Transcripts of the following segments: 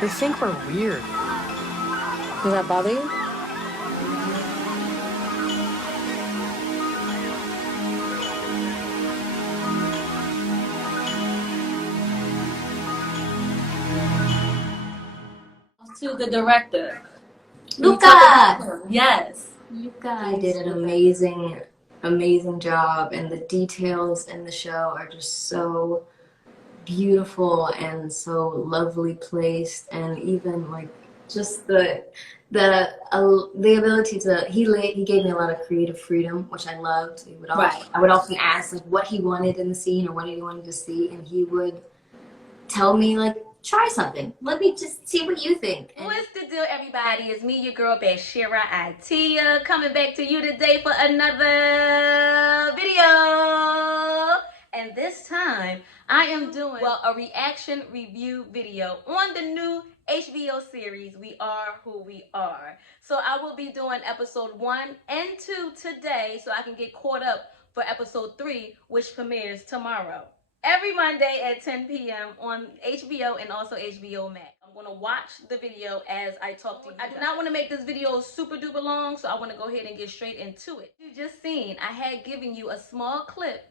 They think we're weird. Does that bother you? To the director. Luca! Yes. He did an amazing job, and the details in the show are just so beautiful and so lovely placed, and even like just the ability to he gave me a lot of creative freedom, which I loved. I would often ask like what he wanted in the scene or what he wanted to see, and he would tell me like try something. Let me just see what you think. What's the deal, everybody? It's me, your girl, Bashira Itia, coming back to you today for another video. And this time, I am doing, a reaction review video on the new HBO series, We Are Who We Are. So I will be doing episode 1 and 2 today so I can get caught up for episode 3, which premieres tomorrow. Every Monday at 10 p.m. on HBO and also HBO Max. I'm going to watch the video as I talk to you. I do not want to make this video super duper long, so I want to go ahead and get straight into it. You just seen, I had given you a small clip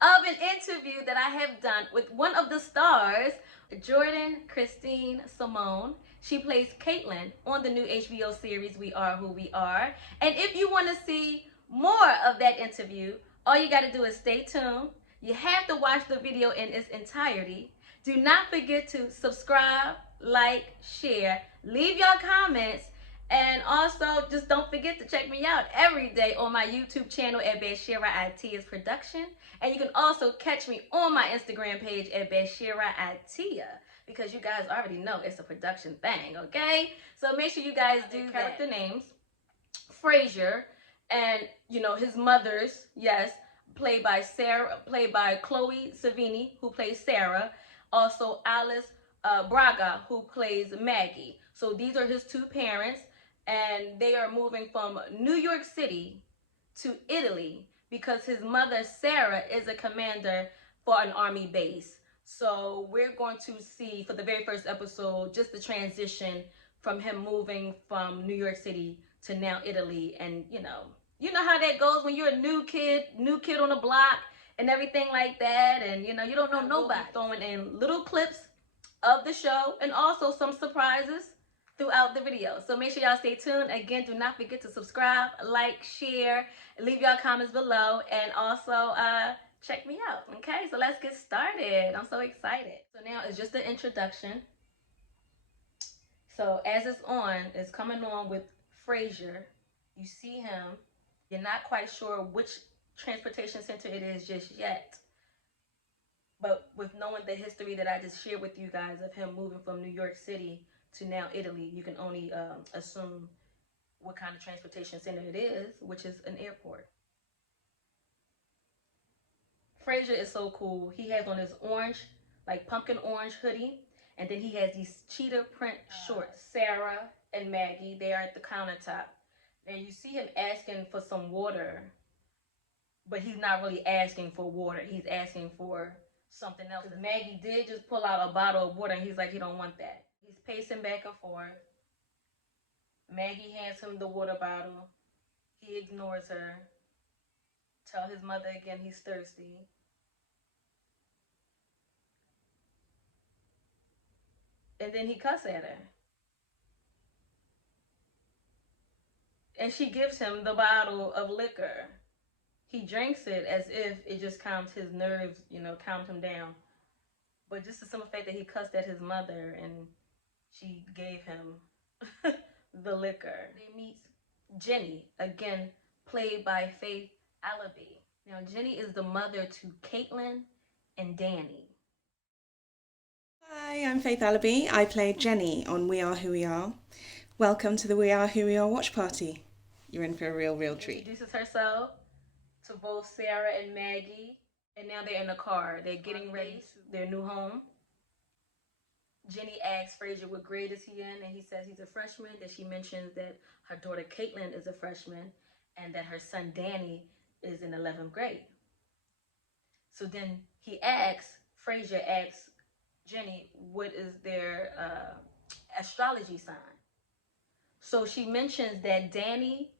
of an interview that I have done with one of the stars, Jordan Christine Simone. She plays Caitlin on the new HBO series We Are Who We Are. And if you want to see more of that interview, all you got to do is stay tuned. You have to watch the video in its entirety. Do not forget to subscribe, like, share, leave your comments, and also just don't forget to check me out every day on my YouTube channel at Bashira Itia's Production. And you can also catch me on my Instagram page at Bashira Itia, because you guys already know it's a production thing, okay? So make sure you guys do that. Character names, Frasier, and his mother's, yes, played by Chloe Savini, who plays Sarah. Also Alice Braga, who plays Maggie. So these are his two parents, and they are moving from New York City to Italy because his mother Sarah is a commander for an army base. So we're going to see for the very first episode just the transition from him moving from New York City to now Italy. And you know how that goes when you're a new kid on the block and everything like that, and you don't know nobody. Throwing in little clips of the show and also some surprises throughout the video. So make sure y'all stay tuned. Again, do not forget to subscribe, like, share, leave y'all comments below, and also check me out. Okay, so let's get started. I'm so excited. So now it's just an introduction. So as it's coming on with Frasier. You see him. You're not quite sure which transportation center it is just yet. But with knowing the history that I just shared with you guys of him moving from New York City to now Italy, you can only assume what kind of transportation center it is, which is an airport. Frasier is so cool. He has on his orange, like pumpkin orange hoodie, and then he has these cheetah print shorts. Sarah and Maggie, they are at the countertop. And you see him asking for some water, but he's not really asking for water. He's asking for something else. Maggie did just pull out a bottle of water, and he's like, he don't want that. He's pacing back and forth. Maggie hands him the water bottle. He ignores her. Tell his mother again he's thirsty. And then he cuss at her. And she gives him the bottle of liquor. He drinks it as if it just calms his nerves, calms him down. But just the simple fact that he cussed at his mother and she gave him the liquor. They meet Jenny, again played by Faith Allaby. Now Jenny is the mother to Caitlin and Danny. Hi, I'm Faith Allaby. I play Jenny on We Are Who We Are. Welcome to the We Are Who We Are watch party. You're in for a real treat. Introduces herself to both Sarah and Maggie, and now they're in the car. They're getting ready to their new home. Jenny asks Frasier what grade is he in, and he says he's a freshman. Then she mentions that her daughter Caitlin is a freshman, and that her son Danny is in 11th grade. So then Frasier asks Jenny what is their astrology sign. So she mentions that Danny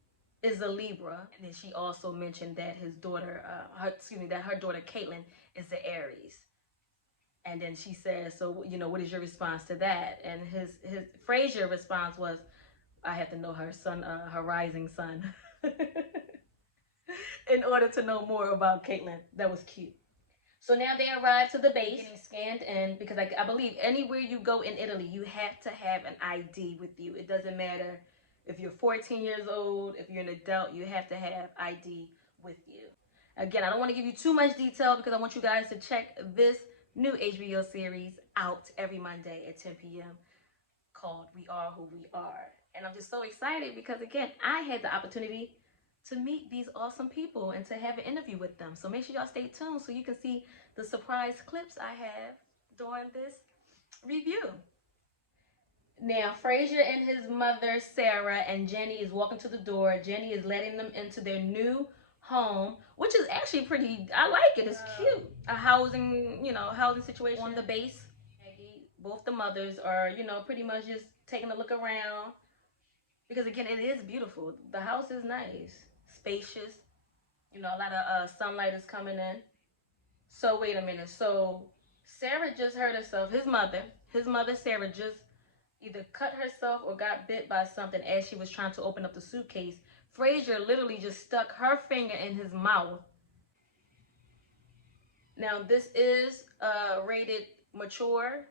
is a Libra, and then she also mentioned that his daughter, that her daughter Caitlin is the Aries. And then she says, so what is your response to that? And his Frazier response was, I have to know her son, her rising sun, in order to know more about Caitlin. That was cute. So now they arrive to the base, getting scanned in, because I believe anywhere you go in Italy, you have to have an ID with you. It doesn't matter if you're 14 years old, if you're an adult, you have to have ID with you. Again, I don't want to give you too much detail because I want you guys to check this new HBO series out every Monday at 10 p.m. called We Are Who We Are. And I'm just so excited because, again, I had the opportunity to meet these awesome people and to have an interview with them. So make sure y'all stay tuned so you can see the surprise clips I have during this review. Now, Frazier and his mother, Sarah, and Jenny is walking to the door. Jenny is letting them into their new home, which is actually pretty, I like it. It's cute. A housing situation on the base. Both the mothers are, pretty much just taking a look around. Because again, it is beautiful. The house is nice, spacious. A lot of sunlight is coming in. So wait a minute. So Sarah just hurt herself. His mother Sarah just either cut herself or got bit by something as she was trying to open up the suitcase. Frazier literally just stuck her finger in his mouth. Now this is rated mature.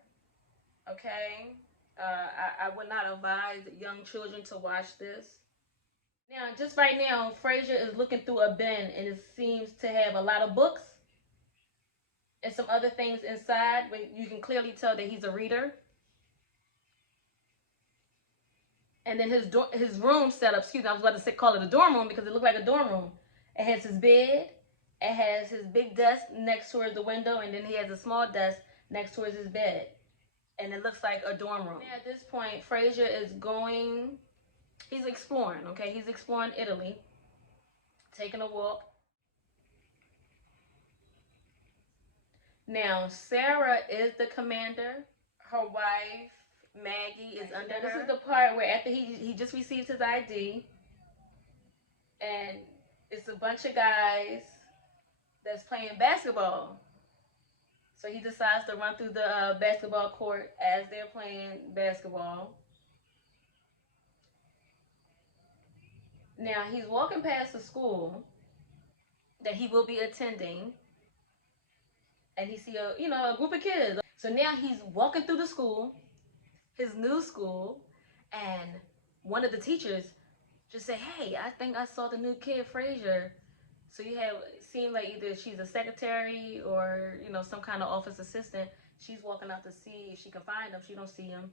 Okay. I would not advise young children to watch this. Now, just right now, Frazier is looking through a bin and it seems to have a lot of books and some other things inside, but you can clearly tell that he's a reader. And then his room setup, I was about to call it a dorm room because it looked like a dorm room. It has his bed, it has his big desk next towards the window, and then he has a small desk next towards his bed. And it looks like a dorm room. Now, at this point, Frazier is he's exploring, okay? He's exploring Italy, taking a walk. Now, Sarah is the commander. Her wife, Maggie, is under her. This is the part where after he just received his ID, and it's a bunch of guys that's playing basketball. So he decides to run through the basketball court as they're playing basketball. Now, he's walking past the school that he will be attending, and he see a group of kids. So now he's walking through the school, his new school, and one of the teachers just say, hey, I think I saw the new kid, Frazier. So you have seemed like either she's a secretary or, some kind of office assistant. She's walking out to see if she can find him. She don't see him.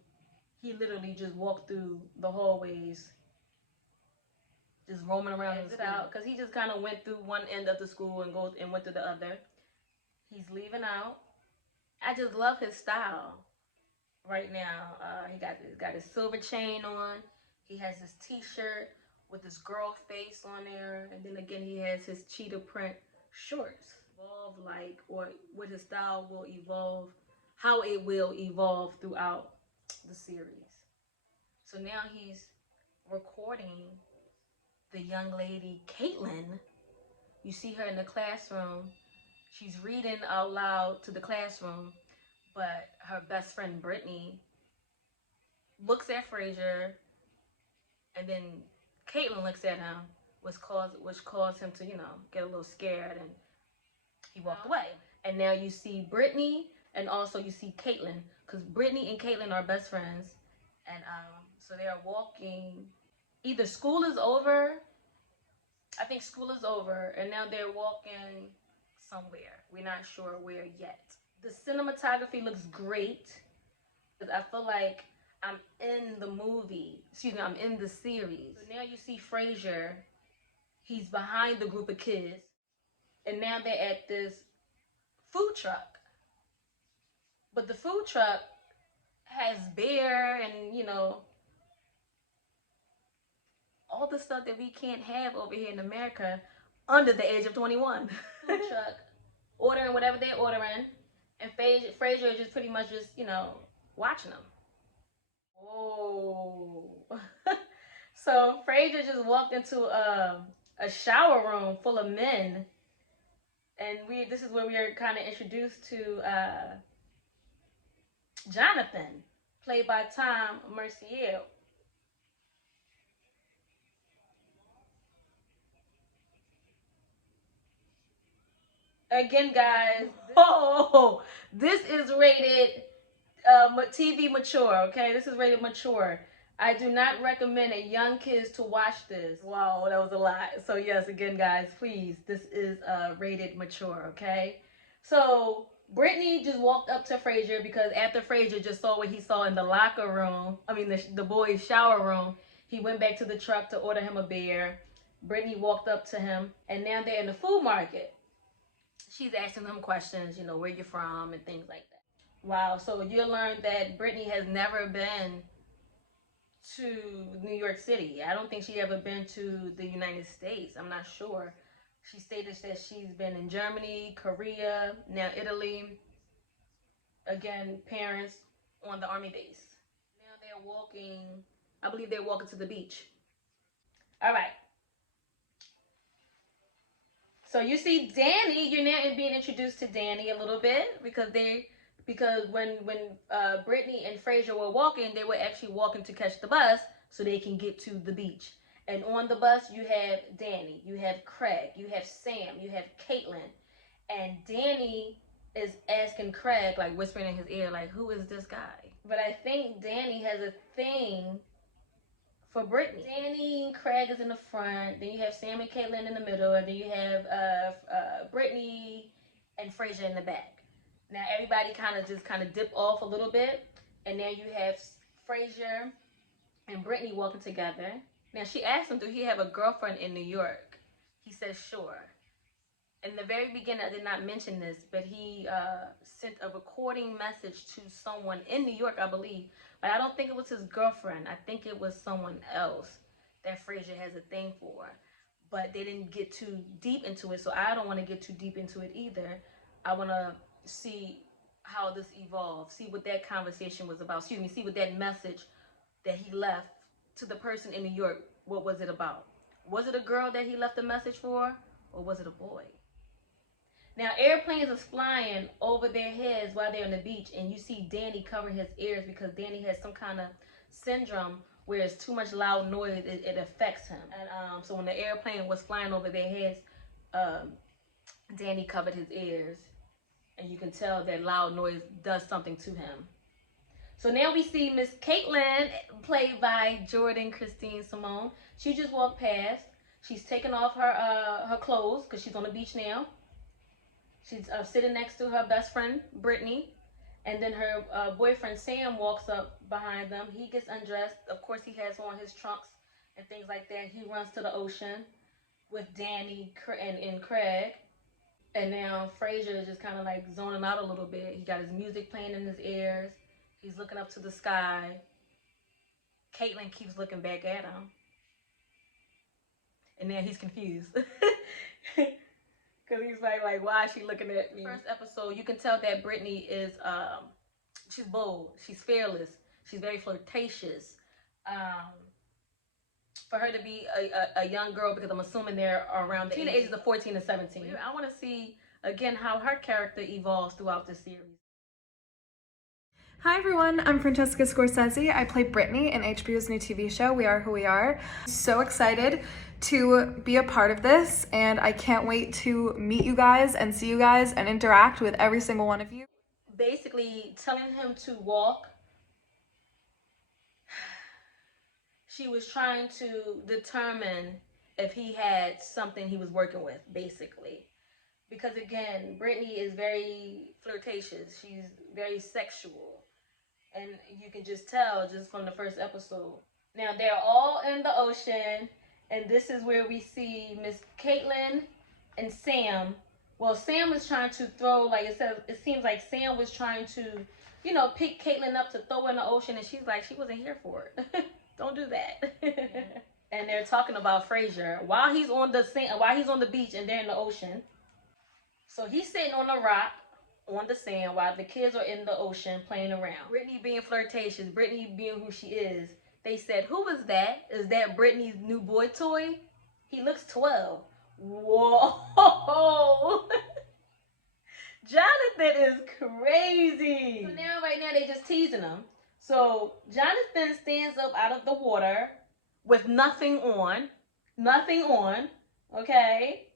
He literally just walked through the hallways, just roaming around the out because he just kind of went through one end of the school and went through the other. He's leaving out. I just love his style right now. He got his silver chain on. He has his t-shirt with his girl face on there, and then again he has his cheetah print shorts. Evolve or what his style will evolve, how it will evolve throughout the series. So now he's recording the young lady Caitlin. You see her in the classroom. She's reading out loud to the classroom, but her best friend Brittany looks at Frazier, and then Caitlin looks at him, which caused him to, get a little scared, and he walked away. And now you see Brittany, and also you see Caitlin, because Brittany and Caitlin are best friends, and so they are walking. Either school is over. I think school is over, and now they're walking somewhere. We're not sure where yet. The cinematography looks great. I feel like I'm in the movie. I'm in the series. So now you see Frazier. He's behind the group of kids. And now they're at this food truck. But the food truck has beer and, all the stuff that we can't have over here in America under the age of 21. Food truck, ordering whatever they're ordering. And Frazier is just pretty much just, watching them. Oh. So Frazier just walked into a shower room full of men, and this is where we are kind of introduced to Jonathan, played by Tom Mercier. Again, guys, oh, this is rated TV mature, okay? This is rated mature. I do not recommend a young kids to watch this. Wow, that was a lot. So yes, again, guys, please, this is rated mature, okay? So Brittany just walked up to Frazier because after Frazier just saw what he saw in the locker room, I mean the boys' shower room, he went back to the truck to order him a beer. Brittany walked up to him, and now they're in the food market. She's asking him questions, where you're from and things like that. Wow, so you learned that Brittany has never been to New York City. I don't think she ever been to the United States. I'm not sure. She stated that she's been in Germany, Korea, now Italy. Again, parents on the army base. Now they're walking, I believe they're walking to the beach. All right. So you see Danny, you're now being introduced to Danny a little bit because when Brittany and Frazier were walking, they were actually walking to catch the bus so they can get to the beach. And on the bus, you have Danny, you have Craig, you have Sam, you have Caitlin, and Danny is asking Craig, like whispering in his ear, like, "Who is this guy?" But I think Danny has a thing for Brittany. Danny and Craig is in the front. Then you have Sam and Caitlin in the middle, and then you have Brittany and Frazier in the back. Now everybody kind of dip off a little bit, and now you have Frazier and Brittany walking together. Now she asked him, "Do he have a girlfriend in New York?" He says, "Sure." In the very beginning, I did not mention this, but he sent a recording message to someone in New York, I believe. But I don't think it was his girlfriend. I think it was someone else that Frazier has a thing for. But they didn't get too deep into it, so I don't want to get too deep into it either. I want to see how this evolved, see what that conversation was about. Excuse me, see what that message that he left to the person in New York, what was it about? Was it a girl that he left the message for, or was it a boy? Now, airplanes is flying over their heads while they're on the beach, and you see Danny covering his ears because Danny has some kind of syndrome where it's too much loud noise, it affects him. And so when the airplane was flying over their heads, Danny covered his ears, and you can tell that loud noise does something to him. So now we see Miss Caitlin, played by Jordan Christine Simone. She just walked past. She's taking off her clothes because she's on the beach now. She's sitting next to her best friend, Brittany. And then her boyfriend, Sam, walks up behind them. He gets undressed. Of course, he has on his trunks and things like that. He runs to the ocean with Danny and Craig. And now Frazier is just kind of like zoning out a little bit. He got his music playing in his ears. He's looking up to the sky. Caitlin keeps looking back at him. And now he's confused. Because he's like, why is she looking at me? First episode, you can tell that Brittany is, she's bold. She's fearless. She's very flirtatious. For her to be a young girl, because I'm assuming they're around the ages of 14 and 17. I want to see, again, how her character evolves throughout the series. Hi everyone, I'm Francesca Scorsese. I play Brittany in HBO's new TV show, We Are Who We Are. So excited to be a part of this, and I can't wait to meet you guys and see you guys and interact with every single one of you. Basically telling him to walk. She was trying to determine if he had something he was working with, basically. Because again, Brittany is very flirtatious. She's very sexual. And you can just tell just from the first episode. Now they're all in the ocean, and this is where we see Miss Caitlin and Sam. Well, Sam was trying to throw, like it seems like Sam was trying to, pick Caitlin up to throw her in the ocean, and she's like, she wasn't here for it. Don't do that. And they're talking about Frazier while he's on the beach and they're in the ocean. So he's sitting on a rock on the sand while the kids are in the ocean playing around. Brittany being flirtatious, Brittany being who she is. They said, "Who was that? Is that Brittany's new boy toy? He looks 12. Whoa. Jonathan is crazy. So now, right now, they just teasing him. So Jonathan stands up out of the water with nothing on. Nothing on. Okay?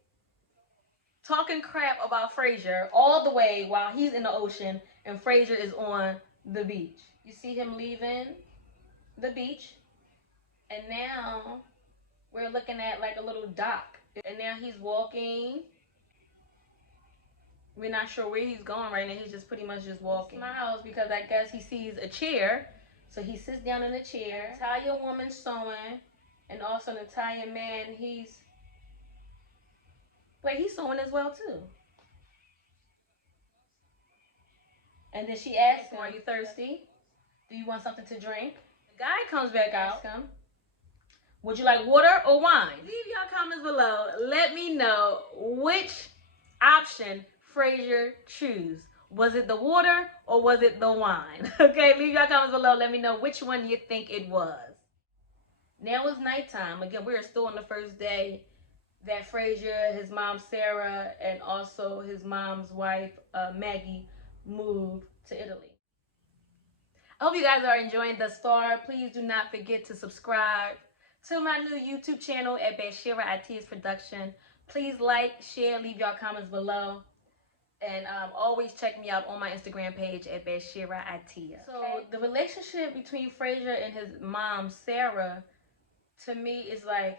Talking crap about Frasier all the way while he's in the ocean and Frasier is on the beach. You see him leaving the beach, and now we're looking at like a little dock. And now he's walking. We're not sure where he's going right now. He's just pretty much just walking. He smiles because I guess he sees a chair. So he sits down in a chair. An Italian woman sewing, and also an Italian man. He's sewing as well too. And then she asks him, "Are you thirsty? Do you want something to drink?" The guy comes back out. "Would you like water or wine?" Leave your comments below. Let me know which option Frasier choose. Was it the water or was it the wine? Okay, leave your comments below. Let me know which one you think it was. Now it's nighttime. Again, we're still on the first day that Frasier, his mom Sarah, and also his mom's wife Maggie moved to Italy. I hope you guys are enjoying thus far. Please do not forget to subscribe to my new YouTube channel at Bashira IT's Production. Please like, share, leave your comments below. And always check me out on my Instagram page at Bashira IT. So the relationship between Frasier and his mom, Sarah, to me is like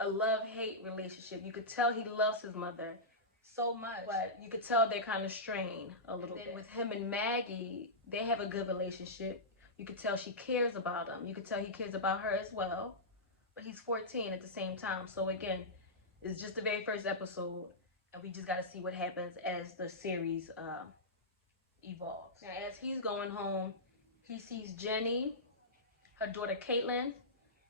a love-hate relationship. You could tell he loves his mother so much, but you could tell they're kind of strained a little bit. With him and Maggie, they have a good relationship. You could tell she cares about him. You could tell he cares about her as well. But he's 14 at the same time. So again, it's just the very first episode, and we just got to see what happens as the series evolves. Now, as he's going home, he sees Jenny, her daughter Caitlin,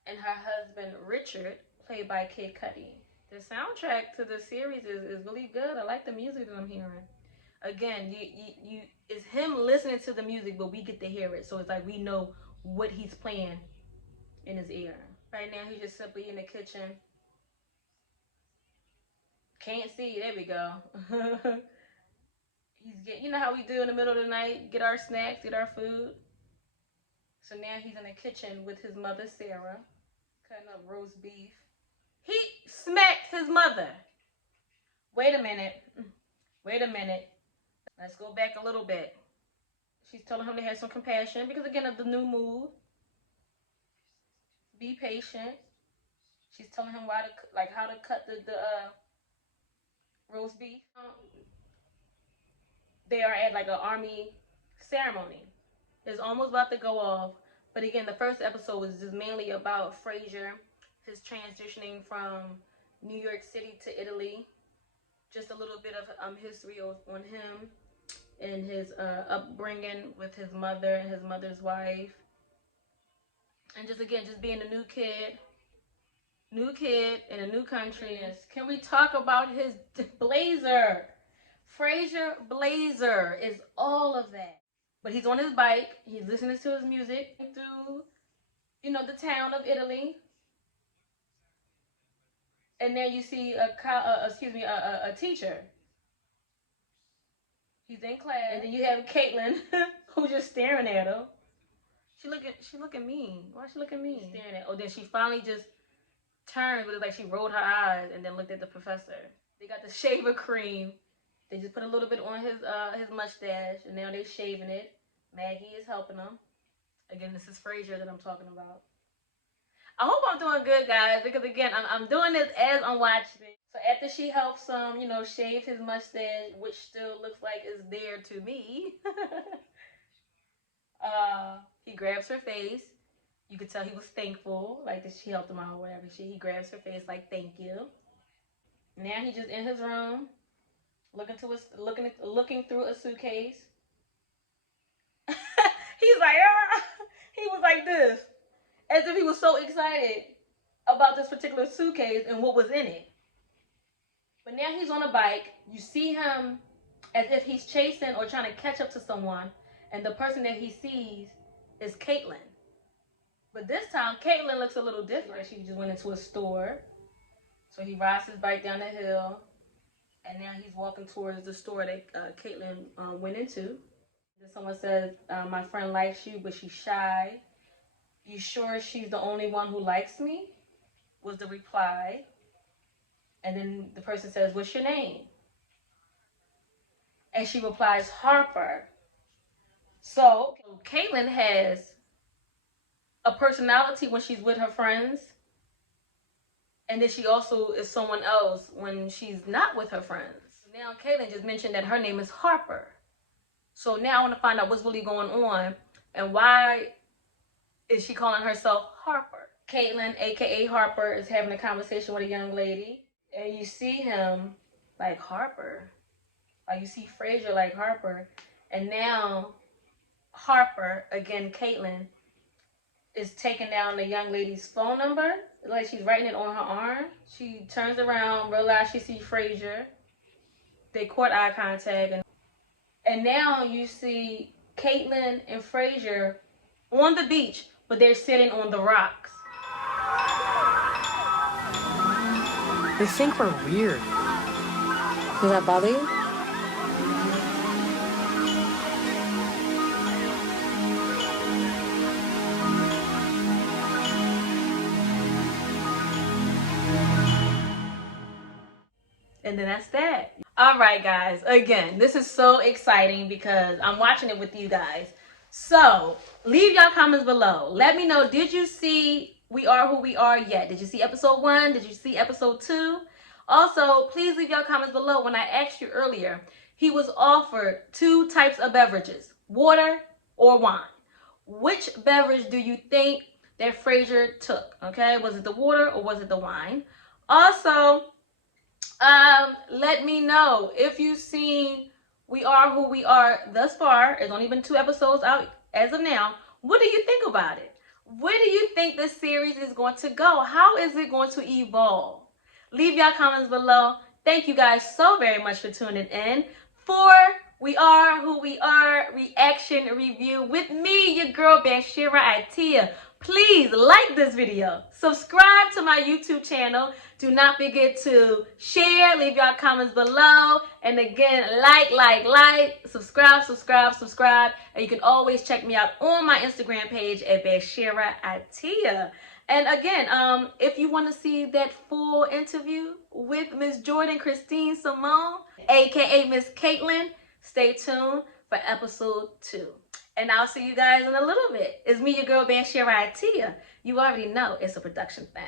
and her husband Richard, played by Kid Cudi. The soundtrack to the series is really good. I like the music that I'm hearing. Again, it's him listening to the music, but we get to hear it. So it's like we know what he's playing in his ear. Right now, he's just simply in the kitchen. Can't see. There we go. He's getting, you know how we do in the middle of the night, get our snacks, get our food. So now he's in the kitchen with his mother, Sarah, cutting up roast beef. He smacked his mother. Wait a minute. Wait a minute. Let's go back a little bit. She's telling him to have some compassion because, again, of the new move. Be patient. She's telling him how to cut the roast beef. They are at like an army ceremony. It's almost about to go off. But again, the first episode was just mainly about Frasier, his transitioning from New York City to Italy. Just a little bit of history on him and his upbringing with his mother and his mother's wife. And just again, just being a new kid in a new country. Yes. Can we talk about his blazer? Frasier blazer is all of that. But he's on his bike. He's listening to his music through, the town of Italy. And then you see a teacher. He's in class. And then you have Caitlin, who's just staring at him. She looking mean. Why she looking mean? She's staring at. Oh, then she finally just turned, but it's like she rolled her eyes and then looked at the professor. They got the shaver cream. They just put a little bit on his mustache, and now they're shaving it. Maggie is helping them. Again, this is Frasier that I'm talking about. I hope I'm doing good, guys, because again, I'm doing this as I'm watching it. So after she helps him, shave his mustache, which still looks like it's there to me, he grabs her face. You could tell he was thankful, like that she helped him out or whatever. He grabs her face like, "Thank you." Now he's just in his room, looking through a suitcase. He's like, ah! He was like this, as if he was so excited about this particular suitcase and what was in it. But now he's on a bike. You see him as if he's chasing or trying to catch up to someone, and the person that he sees is Caitlyn. But this time, Caitlyn looks a little different. She just went into a store. So he rides his bike down the hill, and now he's walking towards the store that Caitlyn went into. Then someone says, my friend likes you, but she's shy. You sure she's the only one who likes me? Was the reply. And then the person says, what's your name? And she replies, Harper. So Caitlyn has a personality when she's with her friends, and then she also is someone else when she's not with her friends. Now Caitlyn just mentioned that her name is Harper. So now I want to find out what's really going on and why is she calling herself Harper. Caitlyn, aka Harper, is having a conversation with a young lady, and you see him like Harper. Like you see Frasier like Harper, and now Harper, again Caitlyn, is taking down the young lady's phone number, like she's writing it on her arm. She turns around, realizes she sees Frasier. They court eye contact, and now you see Caitlyn and Frasier on the beach, but they're sitting on the rocks. They think we're weird. Does that bother you? And then that's that. All right, guys. Again, this is so exciting because I'm watching it with you guys. So leave your comments below. Let me know, did you see We Are Who We Are yet? Did you see episode 1? Did you see episode 2? Also, please leave your comments below. When I asked you earlier, he was offered 2 types of beverages, water or wine. Which beverage do you think that Frasier took? Okay, was it the water or was it the wine? Also, let me know if you've seen We Are Who We Are thus far. It's only been 2 episodes out as of now. What do you think about it? Where do you think this series is going to go? How is it going to evolve? Leave your comments below. Thank you guys so very much for tuning in for We Are Who We Are reaction review with me, your girl Bashira Atia. Please like this video, subscribe to my YouTube channel. Do not forget to share, leave your comments below, and again, subscribe, and you can always check me out on my Instagram page at Bashira Atia. And again, if you want to see that full interview with Miss Jordan Christine Simone, aka Miss Caitlyn, stay tuned for episode 2. And I'll see you guys in a little bit. It's me, your girl, Bashira Atia. You already know it's a production thing.